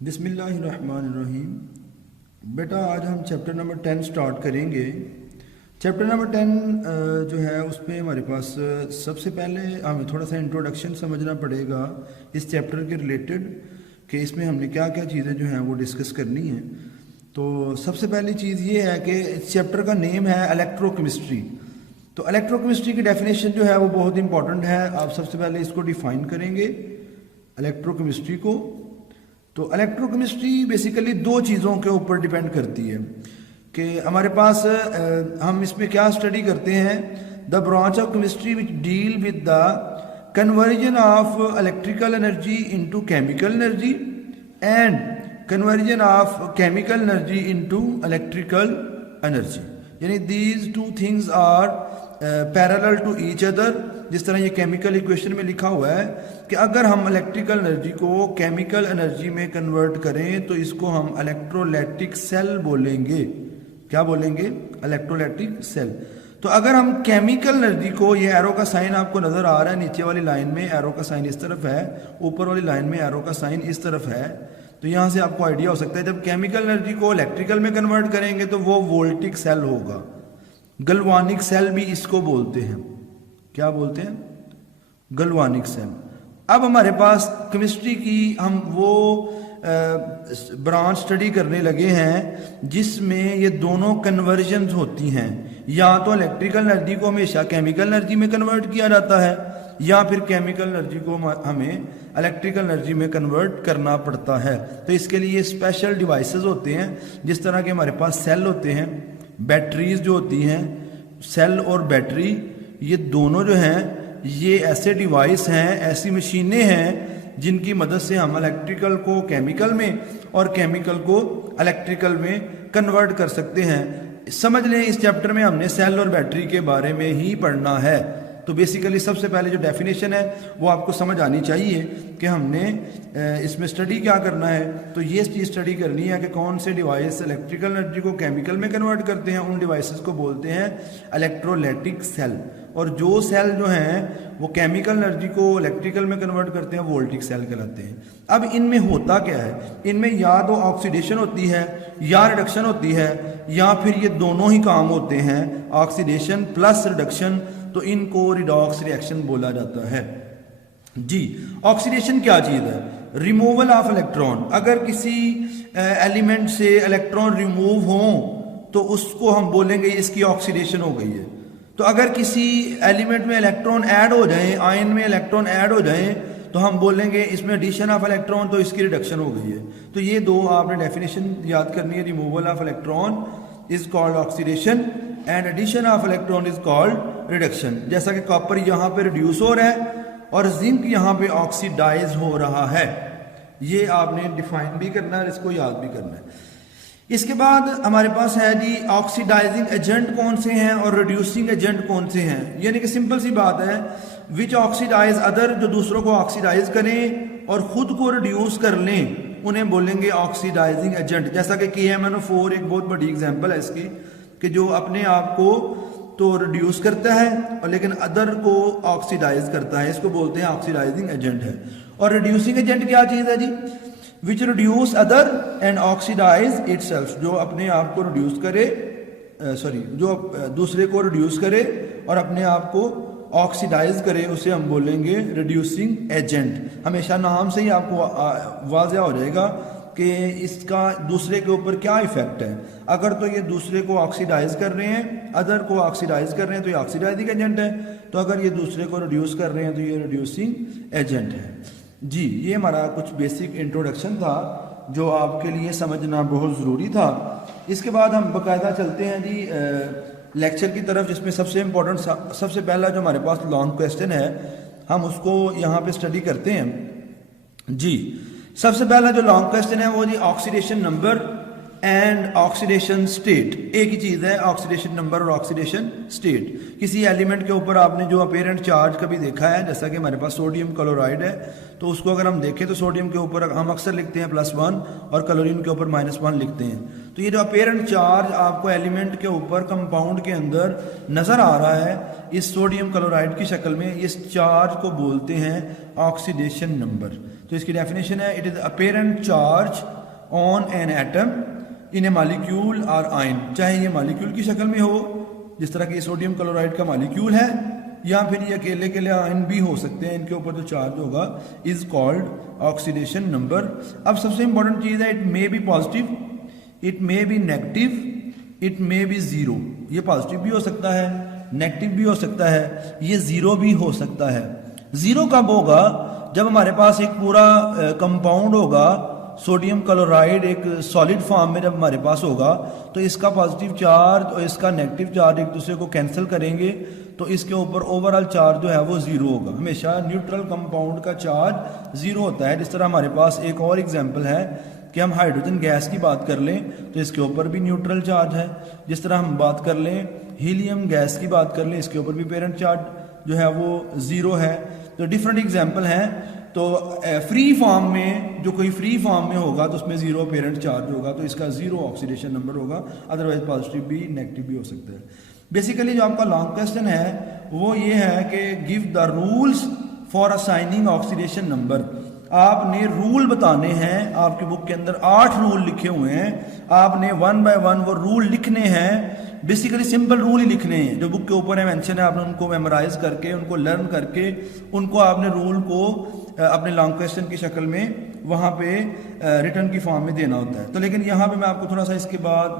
बिस्मिल्लाहिर्रहमानिर्रहीम। बेटा आज हम चैप्टर नंबर 10 स्टार्ट करेंगे। चैप्टर नंबर 10 जो है उसमें हमारे पास सबसे पहले हमें थोड़ा सा इंट्रोडक्शन समझना पड़ेगा इस चैप्टर के रिलेटेड कि इसमें हमने क्या क्या चीज़ें जो हैं वो डिस्कस करनी है। तो सबसे पहली चीज़ ये है कि इस चैप्टर का नेम है इलेक्ट्रोकेमिस्ट्री। तो इलेक्ट्रोकेमिस्ट्री की डेफिनेशन जो है वो बहुत इंपॉर्टेंट है। आप सबसे पहले इसको डिफाइन करेंगे इलेक्ट्रोकेमिस्ट्री को। तो इलेक्ट्रोकेमिस्ट्री बेसिकली दो चीज़ों के ऊपर डिपेंड करती है कि हमारे पास हम इसमें क्या स्टडी करते हैं। The branch of chemistry which deal with the conversion of electrical energy into chemical energy and conversion of chemical energy into electrical energy, यानी these two things are parallel to each other. जिस तरह ये chemical equation में लिखा हुआ है कि अगर हम इलेक्ट्रिकल एनर्जी को केमिकल एनर्जी में कन्वर्ट करें तो इसको हम इलेक्ट्रोलाइटिक सेल बोलेंगे। क्या बोलेंगे? Electrolytic cell. तो अगर हम केमिकल एनर्जी को, ये एरो का साइन आपको नजर आ रहा है, नीचे वाली लाइन में एरो का साइन इस तरफ है, ऊपर वाली लाइन में एरो का साइन इस तरफ है। तो यहां से आपको आइडिया हो सकता है जब केमिकल एनर्जी को इलेक्ट्रिकल में कन्वर्ट करेंगे तो वो वोल्टिक सेल होगा। गलवानिक सेल भी इसको बोलते हैं। क्या बोलते हैं? गलवानिक सेल। अब हमारे पास केमिस्ट्री की हम वो ब्रांच स्टडी करने लगे हैं जिसमें ये दोनों कन्वर्जन होती हैं। या तो इलेक्ट्रिकल एनर्जी को हमेशा केमिकल एनर्जी में कन्वर्ट किया जाता है या फिर केमिकल एनर्जी को हमें इलेक्ट्रिकल एनर्जी में कन्वर्ट करना पड़ता है। तो इसके लिए स्पेशल डिवाइसेस होते हैं, जिस तरह के हमारे पास सेल होते हैं, बैटरीज जो होती हैं, सेल और बैटरी, ये दोनों जो हैं ये ऐसे डिवाइस हैं, ऐसी मशीनें हैं जिनकी मदद से हम इलेक्ट्रिकल को केमिकल में और केमिकल को इलेक्ट्रिकल में कन्वर्ट कर सकते हैं। समझ लें इस चैप्टर में हमने सेल और बैटरी के बारे में ही पढ़ना है। तो बेसिकली सबसे पहले जो डेफिनेशन है वो आपको समझ आनी चाहिए कि हमने इसमें स्टडी क्या करना है। तो ये चीज़ स्टडी करनी है कि कौन से डिवाइस इलेक्ट्रिकल एनर्जी को केमिकल में कन्वर्ट करते हैं। उन डिवाइसेस को बोलते हैं इलेक्ट्रोलाइटिक सेल, और जो सेल जो हैं वो केमिकल एनर्जी को इलेक्ट्रिकल में कन्वर्ट करते हैं वोल्टिक सेल कहलाते हैं। अब इनमें होता क्या है? इनमें या तो ऑक्सीडेशन होती है या रिडक्शन होती है, या फिर ये दोनों ही काम होते हैं, ऑक्सीडेशन प्लस रिडक्शन। तो इनको रिडॉक्स रिएक्शन बोला जाता है जी। ऑक्सीडेशन क्या चीज है? Removal of electron. अगर किसी एलिमेंट से इलेक्ट्रॉन रिमूव हो तो उसको हम बोलेंगे इसकी ऑक्सीडेशन हो गई है। तो अगर किसी एलिमेंट में इलेक्ट्रॉन ऐड हो जाए, आयन में इलेक्ट्रॉन ऐड हो जाए, तो हम बोलेंगे इसमें एडिशन ऑफ इलेक्ट्रॉन, तो इसकी रिडक्शन हो गई है। तो ये दो आपने डेफिनेशन याद करनी है। Removal of electron is called oxidation and addition of electron is called reduction. जैसा कि कॉपर यहां पे रिड्यूस हो रहा है और जिंक यहां पे ऑक्सीडाइज हो रहा है। ये आपने डिफाइन भी करना है, इसको याद भी करना है। इसके बाद हमारे पास है जी ऑक्सीडाइजिंग एजेंट कौन से हैं और रिड्यूसिंग एजेंट कौन से हैं। यानी कि सिंपल सी बात है, विच ऑक्सीडाइज अदर, जो दूसरों को ऑक्सीडाइज करें और खुद को रिड्यूस कर लें, उन्हें बोलेंगे ऑक्सीडाइजिंग एजेंट। जैसा कि KMnO4 एक बहुत बड़ी एग्जांपल है इसकी, कि जो अपने आप को तो रिड्यूस करता है और लेकिन अदर को ऑक्सीडाइज करता है, इसको बोलते हैं ऑक्सीडाइजिंग एजेंट है। और रिड्यूसिंग एजेंट क्या चीज है जी? Which reduce other and oxidize itself, जो अपने आप को रिड्यूस करे, जो दूसरे को रिड्यूस करे और अपने आप को ऑक्सीडाइज करे, उसे हम बोलेंगे रिड्यूसिंग एजेंट। हमेशा नाम से ही आपको वाज़ेह हो जाएगा कि इसका दूसरे के ऊपर क्या इफेक्ट है। अगर तो ये दूसरे को ऑक्सीडाइज कर रहे हैं, अदर को ऑक्सीडाइज कर रहे हैं, तो ये ऑक्सीडाइजिंग एजेंट है। तो अगर ये दूसरे को रिड्यूस कर रहे हैं तो ये रिड्यूसिंग एजेंट है जी। ये हमारा कुछ बेसिक इंट्रोडक्शन था जो आपके लिए समझना बहुत ज़रूरी था। इसके बाद हम बाकायदा चलते हैं जी लेक्चर की तरफ, जिसमें सबसे इम्पोर्टेंट, सबसे पहला जो हमारे पास लॉन्ग क्वेश्चन है हम उसको यहाँ पे स्टडी करते हैं जी। सबसे पहला जो लॉन्ग क्वेश्चन है वो जी oxidation number and oxidation state. एक ही चीज है ऑक्सीडेशन नंबर और ऑक्सीडेशन स्टेट। किसी एलिमेंट के ऊपर आपने जो अपेरेंट चार्ज कभी देखा है, जैसा कि हमारे पास सोडियम क्लोराइड है, तो उसको अगर हम देखें तो सोडियम के ऊपर हम अक्सर लिखते हैं +1 और क्लोरीन के ऊपर -1 लिखते हैं। तो ये जो अपेरेंट चार्ज आपको एलिमेंट के ऊपर कंपाउंड के अंदर नजर आ रहा है इस सोडियम क्लोराइड की शक्ल में, इस चार्ज को बोलते हैं ऑक्सीडेशन नंबर। तो इसकी डेफिनेशन है, it is apparent charge on an atom in A molecule और आयन, चाहे ये मॉलिक्यूल की शक्ल में हो, जिस तरह की सोडियम क्लोराइड का मॉलिक्यूल है, या फिर ये अकेले के लिए आयन भी हो सकते हैं, इनके ऊपर जो चार्ज होगा इज कॉल्ड ऑक्सीडेशन नंबर। अब सबसे इंपॉर्टेंट चीज है, it may be positive, it may be negative, it may be zero. ये पॉजिटिव भी हो सकता है, नेगेटिव भी हो सकता है, ये जीरो भी हो सकता है। जीरो कब होगा? जब हमारे पास एक पूरा कंपाउंड होगा, सोडियम क्लोराइड एक सॉलिड फॉर्म में जब हमारे पास होगा, तो इसका पॉजिटिव चार्ज और इसका नेगेटिव चार्ज एक दूसरे को कैंसिल करेंगे, तो इसके ऊपर ओवरऑल चार्ज जो है वो जीरो होगा। हमेशा न्यूट्रल कंपाउंड का चार्ज जीरो होता है। जिस तरह हमारे पास एक और एग्जांपल है कि हम हाइड्रोजन गैस की बात कर लें तो इसके ऊपर भी न्यूट्रल चार्ज है। जिस तरह हम बात कर लें हीलियम गैस की बात कर लें, इसके ऊपर भी पेरेंट चार्ज जो है वो जीरो है। तो डिफरेंट एग्जांपल हैं। तो फ्री फॉर्म में, जो कोई फ्री फॉर्म में होगा तो उसमें जीरो पेरेंट चार्ज होगा, तो इसका जीरो ऑक्सीडेशन नंबर होगा, अदरवाइज पॉजिटिव भी नेगेटिव भी हो सकता है। बेसिकली जो आपका लॉन्ग क्वेश्चन है वो ये है कि give the rules for assigning oxidation number. आपने रूल बताने हैं, आपकी बुक के अंदर 8 रूल लिखे हुए हैं, आपने 1 बाय 1 वो रूल लिखने हैं। बेसिकली सिंपल रूल ही लिखने हैं, जो बुक के ऊपर है मेंशन है, आपने उनको मेमोराइज करके, उनको लर्न करके, उनको आपने रूल को अपने लॉन्ग क्वेश्चन की शक्ल में वहाँ पे रिटर्न की फॉर्म में देना होता है। तो लेकिन यहाँ पे मैं आपको थोड़ा सा इसके बाद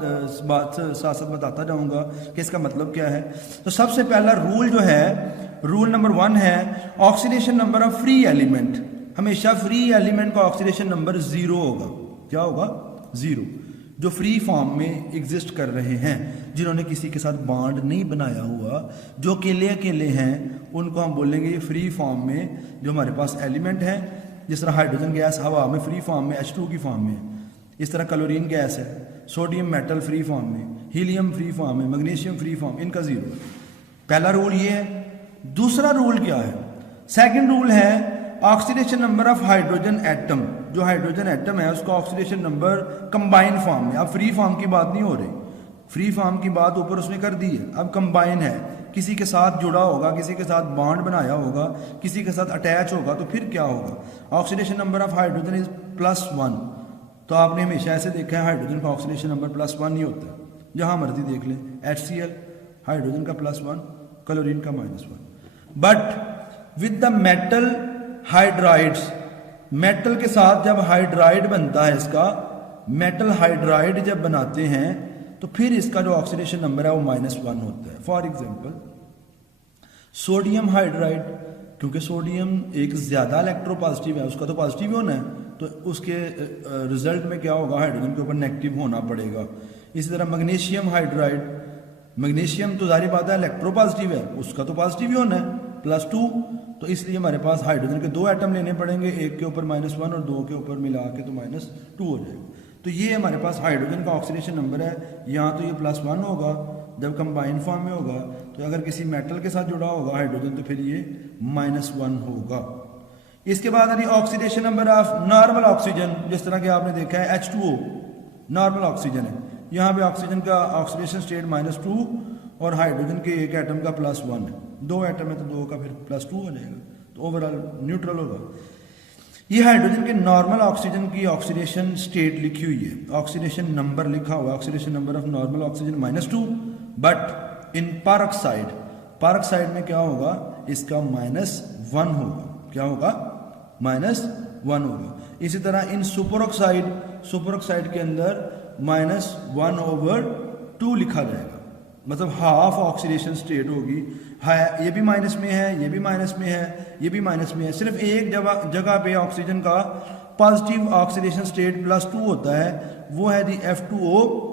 बात साथ साथ बताता जाऊँगा कि इसका मतलब क्या है। तो सबसे पहला रूल जो है, रूल नंबर 1 है oxidation number of free element. हमेशा फ्री एलिमेंट का ऑक्सीडेशन नंबर जीरो होगा। क्या होगा? जीरो। जो फ्री फॉर्म में एग्जिस्ट कर रहे हैं, जिन्होंने किसी के साथ बॉन्ड नहीं बनाया हुआ, जो अकेले अकेले हैं, उनको हम बोलेंगे फ्री फॉर्म में जो हमारे पास एलिमेंट है। जिस तरह हाइड्रोजन गैस हवा में फ्री फॉर्म में H2 की फॉर्म में, इस तरह क्लोरीन गैस है, सोडियम मेटल फ्री फॉर्म में, हीलियम फ्री फॉर्म में, मैग्नीशियम फ्री फॉर्म, इनका जीरो। पहला रूल ये है। दूसरा रूल क्या है? सेकंड रूल है oxidation number of hydrogen atom. जो हाइड्रोजन एटम है उसका ऑक्सीडेशन नंबर कंबाइन फॉर्म में, अब फ्री फॉर्म की बात नहीं हो रही, फ्री फॉर्म की बात ऊपर उसने कर दी है, अब कंबाइन है, किसी के साथ जुड़ा होगा, किसी के साथ बॉन्ड बनाया होगा, किसी के साथ अटैच होगा, तो फिर क्या होगा? Oxidation number of hydrogen is +1। तो आपने हमेशा ऐसे देखा है हाइड्रोजन का ऑक्सीडेशन नंबर +1 ही होता है, जहां मर्जी देख लें। HCl हाइड्रोजन का +1, क्लोरीन का -1। But with the metal hydrides, metal के साथ जब हाइड्राइड बनता है, इसका मेटल हाइड्राइड जब बनाते हैं तो फिर इसका जो ऑक्सीडेशन नंबर है वो -1 होता है। फॉर एग्जांपल सोडियम हाइड्राइड, क्योंकि सोडियम एक ज्यादा इलेक्ट्रोपॉजिटिव है, उसका तो पॉजिटिव होना है, तो उसके रिजल्ट में क्या होगा? हाइड्रोजन के ऊपर नेगेटिव होना पड़ेगा। इसी तरह मैग्नीशियम हाइड्राइड, मैग्नीशियम तो जाहिर बात है इलेक्ट्रोपॉजिटिव है, उसका तो पॉजिटिव ही होना है, +2। तो इसलिए हमारे पास हाइड्रोजन के 2 एटम लेने पड़ेंगे, एक के ऊपर -1 और 2 के ऊपर मिला के तो -2 हो जाएगा। तो ये हमारे पास हाइड्रोजन का ऑक्सीडेशन नंबर है। यहाँ तो ये +1 होगा जब कंबाइन फॉर्म में होगा, तो अगर किसी मेटल के साथ जुड़ा होगा हाइड्रोजन तो फिर ये -1 होगा। इसके बाद यदि oxidation number of normal oxygen, जिस तरह के आपने देखा है H2O नॉर्मल ऑक्सीजन है, यहाँ पे ऑक्सीजन का ऑक्सीडेशन स्टेट -2 और हाइड्रोजन के एक एटम का +1 है, 2 एटम है तो 2 का फिर +2 हो जाएगा, तो ओवरऑल न्यूट्रल होगा। ये हाइड्रोजन के नॉर्मल ऑक्सीजन की ऑक्सीडेशन स्टेट लिखी हुई है, ऑक्सीडेशन नंबर लिखा हुआ है, oxidation number of normal oxygen -2। But in peroxide, peroxide में क्या होगा? इसका -1 होगा। क्या होगा? -1 होगा। इसी तरह इन सुपरऑक्साइड, सुपरऑक्साइड के अंदर -1/2 लिखा जाएगा, मतलब हाफ ऑक्सीडेशन स्टेट होगी। है ये भी माइनस में है, ये भी माइनस में है, ये भी माइनस में है। सिर्फ एक जगह पे ऑक्सीजन का पॉजिटिव ऑक्सीडेशन स्टेट +2 होता है, वो है दी F2O।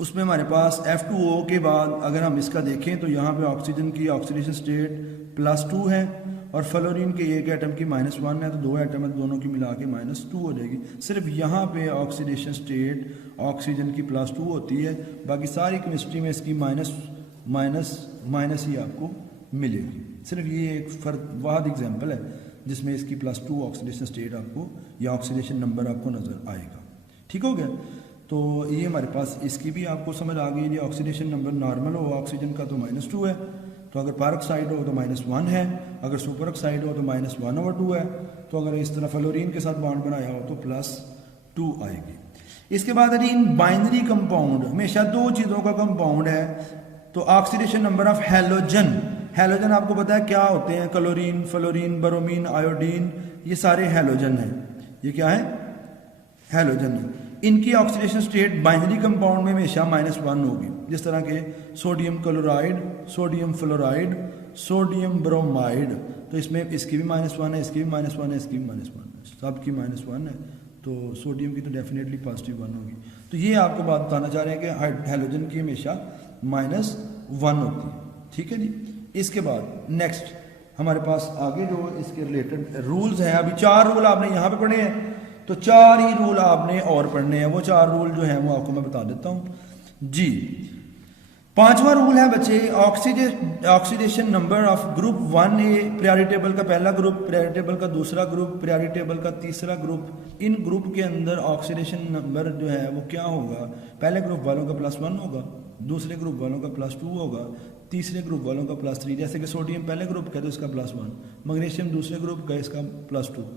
उसमें हमारे पास F2O के बाद अगर हम इसका देखें तो यहाँ पे ऑक्सीजन की ऑक्सीडेशन स्टेट +2 है और फ्लोरीन के एक एटम की -1 है, तो 2 एटम है, दोनों की मिला के -2 हो जाएगी। सिर्फ यहाँ पे ऑक्सीडेशन स्टेट ऑक्सीजन की +2 होती है, बाकी सारी केमिस्ट्री में इसकी माइनस ही आपको मिलेगी। सिर्फ ये एक वाद एग्जाम्पल है जिसमें इसकी +2 ऑक्सीडेशन स्टेट आपको या ऑक्सीडेशन नंबर आपको नजर आएगा। ठीक हो गया? तो ये हमारे पास इसकी भी आपको समझ आ गई। ये ऑक्सीडेशन नंबर नॉर्मल हो ऑक्सीजन का तो -2 है, तो तो अगर पर ऑक्साइड हो तो -1 है, अगर सुपर ऑक्साइड हो तो -1/2 है। तो अगर इस तरह फ्लोरीन के साथ बॉन्ड बनाया हो तो +2 आएगी। इसके बाद है जी इन बाइनरी कंपाउंड, हमेशा दो चीज़ों का कंपाउंड है तो oxidation number of halogen, halogen आपको पता है क्या होते हैं, क्लोरीन, फ्लोरीन, ब्रोमीन, आयोडीन, ये सारे हैलोजन हैं। ये क्या है? हैलोजन है। इनकी ऑक्सीडेशन स्टेट बाइनरी कंपाउंड में हमेशा -1 होगी, जिस तरह के sodium chloride, sodium fluoride, sodium bromide. तो इसमें इसकी भी -1 है, इसकी भी -1 है, इसकी भी -1 है, सबकी -1 है। तो सोडियम की तो डेफिनेटली +1 होगी। तो ये आपको बात बताना चाह रहे हैं कि हैलोजन की हमेशा -1 होती है। ठीक है जी। इसके बाद नेक्स्ट हमारे पास आगे जो इसके रिलेटेड रूल्स हैं, अभी 4 रूल आपने यहाँ पे पढ़े हैं, तो 4 ही रूल आपने और पढ़ने हैं। वो 4 रूल जो हैं वो आपको मैं बता देता हूँ जी। 5वां रूल है बच्चे, oxidation number of group 1A, priority table का पहला ग्रुप, प्रायोरिटी टेबल का दूसरा ग्रुप, प्रायोरिटी टेबल का तीसरा ग्रुप। इन ग्रुप के अंदर ऑक्सीडेशन नंबर जो है वो क्या होगा? पहले ग्रुप वालों का +1 होगा, दूसरे ग्रुप वालों का +2 होगा, तीसरे ग्रुप वालों का +3। जैसे कि सोडियम पहले ग्रुप का तो इसका +1, मैग्नीशियम दूसरे ग्रुप का इसका +2,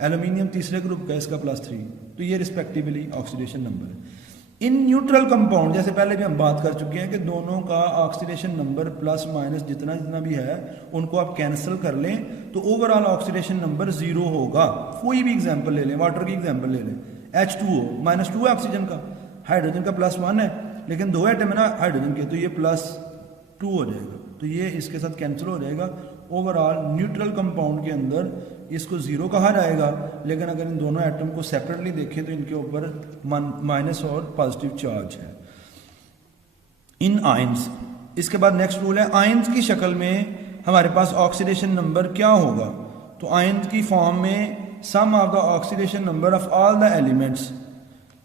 एल्यूमिनियम तीसरे ग्रुप का इसका +3। तो ये रिस्पेक्टिवली ऑक्सीडेशन नंबर है। इन न्यूट्रल कंपाउंड, जैसे पहले भी हम बात कर चुके हैं कि दोनों का ऑक्सीडेशन नंबर ± जितना जितना भी है उनको आप कैंसिल कर लें तो ओवरऑल ऑक्सीडेशन नंबर 0 होगा। कोई भी एग्जांपल ले लें, वाटर की एग्जांपल ले लें, H2O -2 है ऑक्सीजन का, हाइड्रोजन का +1 है, लेकिन 2 एटम है ना हाइड्रोजन के, तो ये +2 हो जाएगा। तो ये इसके साथ कैंसिल हो जाएगा। ओवरऑल न्यूट्रल कंपाउंड के अंदर इसको 0 कहा जाएगा, लेकिन अगर इन दोनों एटम को सेपरेटली देखें तो इनके ऊपर माइनस और पॉजिटिव चार्ज है। इन आयंस, इसके बाद नेक्स्ट रूल है, आयंस की शक्ल में हमारे पास ऑक्सीडेशन नंबर क्या होगा? तो आयंस की फॉर्म में sum of the oxidation number of all the elements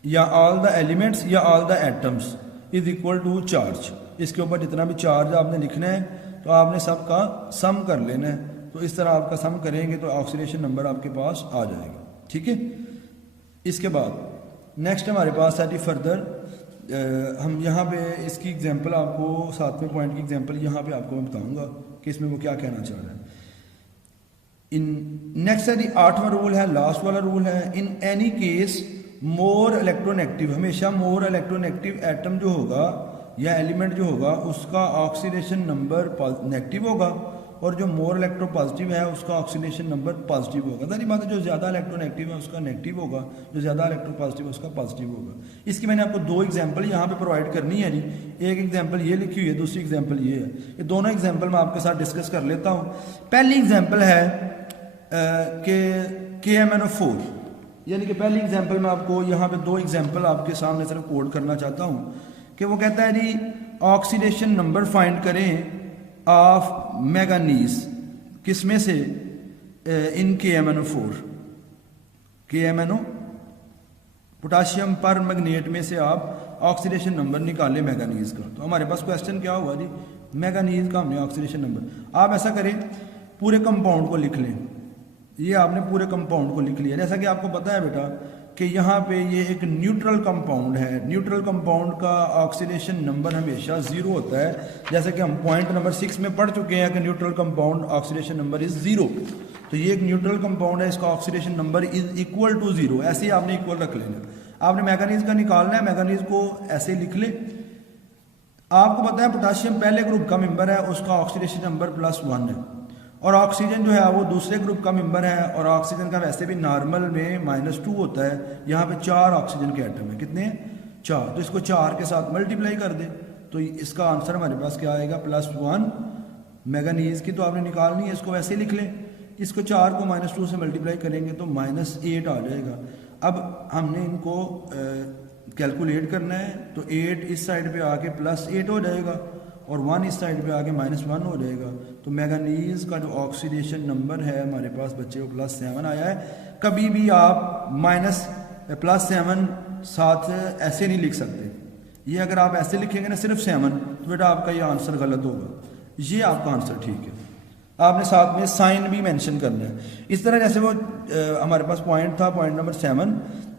या ऑल द एलिमेंट्स या all the atoms is equal to charge. इसके ऊपर जितना भी चार्ज आपने लिखना है तो आपने सबका सम कर लेना है। तो इस तरह आपका सम करेंगे तो ऑक्सीडेशन नंबर आपके पास आ जाएगा। ठीक है। इसके बाद नेक्स्ट हमारे पास है फर्दर, हम यहाँ पे इसकी एग्जांपल आपको 7वें पॉइंट की एग्जांपल यहाँ पे आपको मैं बताऊंगा कि इसमें वो क्या कहना चाह रहा है। इन नेक्स्ट है 8वां रूल है, लास्ट वाला रूल है, in any case more electronegative, हमेशा मोर इलेक्ट्रोनेगेटिव एटम जो होगा या एलिमेंट जो होगा उसका ऑक्सीडेशन नंबर नेगेटिव होगा और जो मोर इलेक्ट्रो पॉजिटिव है उसका ऑक्सीडेशन नंबर पॉजिटिव होगा। सारी बात है, जो ज़्यादा इलेक्ट्रोनेगेटिव है उसका नेगेटिव होगा, जो ज़्यादा इलेक्ट्रो पॉजिटिव है उसका पॉजिटिव होगा। इसकी मैंने आपको 2 एग्जांपल यहाँ पे प्रोवाइड करनी है जी। एक एग्जांपल ये लिखी हुई है, दूसरी एग्जांपल ये है। ये दोनों एग्जांपल मैं आपके साथ डिस्कस कर लेता हूँ। पहली एग्जांपल है कि KMnO4, यानी कि पहली एग्जांपल में आपको यहाँ पे 2 एग्जांपल आपके सामने सिर्फ कोड करना चाहता हूँ कि वो कहता है जी ऑक्सीडेशन नंबर फाइंड करें ऑफ मैंगनीज, किसमें से? इन KMnO4, KMnO पोटाशियम पर मैग्नेट में से आप ऑक्सीडेशन नंबर निकालें मैंगनीज का। तो हमारे पास क्वेश्चन क्या हुआ जी, मैंगनीज का हमने ऑक्सीडेशन नंबर। आप ऐसा करें, पूरे कंपाउंड को लिख लें। ये आपने पूरे कंपाउंड को लिख लिया। जैसा कि आपको पता है बेटा कि यहाँ पे ये एक न्यूट्रल कंपाउंड है, न्यूट्रल कंपाउंड का ऑक्सीडेशन नंबर हमेशा 0 होता है। जैसे कि हम पॉइंट नंबर 6 में पढ़ चुके हैं कि neutral compound oxidation number is 0। तो ये एक न्यूट्रल कंपाउंड है, इसका oxidation number is equal to 0। ऐसे ही आपने इक्वल रख लेना। आपने मैंगनीज का निकालना है, मैंगनीज को ऐसे लिख ले। आपको पता है पोटाशियम पहले ग्रुप का मेंबर है, उसका ऑक्सीडेशन नंबर +1 है, और ऑक्सीजन जो है वो दूसरे ग्रुप का मेंबर है, और ऑक्सीजन का वैसे भी नॉर्मल में -2 होता है। यहाँ पे 4 ऑक्सीजन के एटम है, कितने हैं? 4। तो इसको 4 के साथ मल्टीप्लाई कर दे तो इसका आंसर हमारे पास क्या आएगा? +1। मैंगनीज की तो आपने निकालनी है, इसको वैसे लिख लें। इसको 4 को -2 से मल्टीप्लाई करेंगे तो -8 आ जाएगा। अब हमने इनको कैलकुलेट करना है, तो 8 इस साइड पे आके +8 हो जाएगा और 1 इस साइड पे आके -1 हो जाएगा। तो मैंगनीज का जो ऑक्सीडेशन नंबर है हमारे पास बच्चे को +7 आया है। कभी भी आप +7 साथ ऐसे नहीं लिख सकते। ये अगर आप ऐसे लिखेंगे ना सिर्फ 7, तो बेटा आपका ये आंसर गलत होगा। ये आपका आंसर ठीक है। आपने साथ में साइन भी मेंशन करना है। इस तरह जैसे वो हमारे पास पॉइंट था, पॉइंट नंबर 7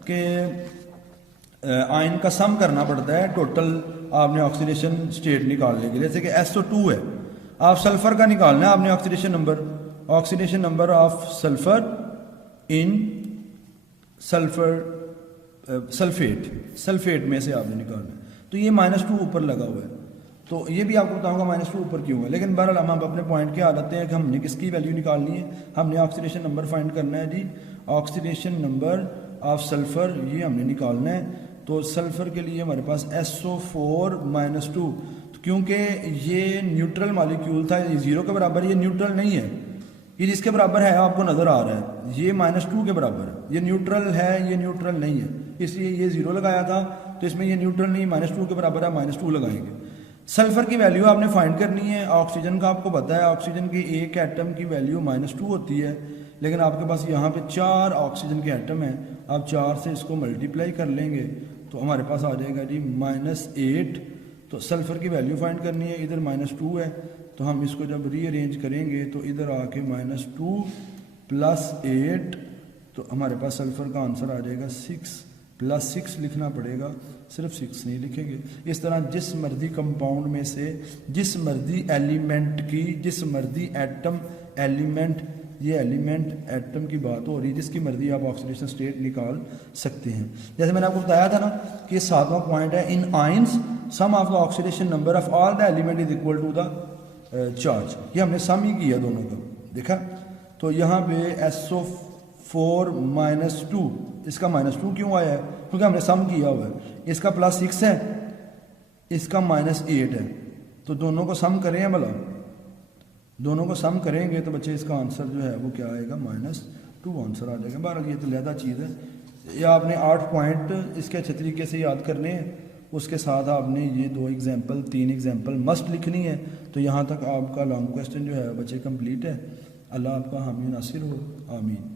के आयन का सम करना पड़ता है टोटल आपने ऑक्सीडेशन स्टेट निकालने के लिए। जैसे कि SO2 है, आप सल्फर का निकालना है आपने, oxidation number of sulphur in sulphate में से आपने निकालना है। तो ये -2 ऊपर लगा हुआ है, तो ये भी आपको बताऊंगा -2 ऊपर क्यों है। लेकिन बहरहाल हम अपने पॉइंट के आ जाते हैं कि हमने किसकी वैल्यू निकालनी है, हमने ऑक्सीडेशन नंबर फाइंड करना है जी। ऑक्सीडेशन नंबर ऑफ सल्फर ये हमने निकालना है। तो सल्फर के लिए हमारे पास SO4 -2, तो क्योंकि ये न्यूट्रल मॉलिक्यूल था, ये 0 के बराबर, ये न्यूट्रल नहीं है, ये जिसके बराबर है आपको नज़र आ रहा है, ये -2 के बराबर है, ये न्यूट्रल है, ये न्यूट्रल नहीं है, इसलिए ये 0 लगाया था। तो इसमें ये न्यूट्रल नहीं, -2 के बराबर है, -2 लगाएंगे। सल्फर की वैल्यू आपने फाइंड करनी है। ऑक्सीजन का आपको पता है, ऑक्सीजन की एक एटम की वैल्यू -2 होती है, लेकिन आपके पास यहाँ पे 4 ऑक्सीजन के एटम हैं, आप 4 से इसको मल्टीप्लाई कर लेंगे तो हमारे पास आ जाएगा जी -8। तो सल्फर की वैल्यू फाइंड करनी है, इधर -2 है, तो हम इसको जब रीअरेंज करेंगे तो इधर आके -2 + 8, तो हमारे पास सल्फर का आंसर आ जाएगा 6 + 6 लिखना पड़ेगा, सिर्फ 6 नहीं लिखेंगे। इस तरह जिस मर्जी कंपाउंड में से जिस मर्जी एलिमेंट की, जिस मर्जी एटम एलिमेंट, ये एलिमेंट एटम की बात हो रही है, जिसकी मर्जी आप ऑक्सीडेशन स्टेट निकाल सकते हैं। जैसे मैंने आपको बताया था ना कि 7वां पॉइंट है, in ions sum of the oxidation number of all the element is equal to the charge. ये हमने सम ही किया दोनों का, देखा। तो यहाँ पे SO4 -2, इसका -2 क्यों आया है, क्योंकि हमने सम किया हुआ है। इसका +6 है, इसका -8 है, तो दोनों को सम करें भला, दोनों को सम करेंगे तो बच्चे इसका आंसर जो है वो क्या आएगा, -2 आंसर आ जाएगा। बहरहाल ये तो लहदा चीज़ है, ये आपने 8 पॉइंट इसके अच्छे तरीके से याद करने हैं। उसके साथ आपने ये 2 एग्जाम्पल 3 एग्जाम्पल मस्ट लिखनी है। तो यहाँ तक आपका लॉन्ग क्वेश्चन जो है बच्चे कंप्लीट है। अल्लाह आपका हामी नासिर हो, आमीन।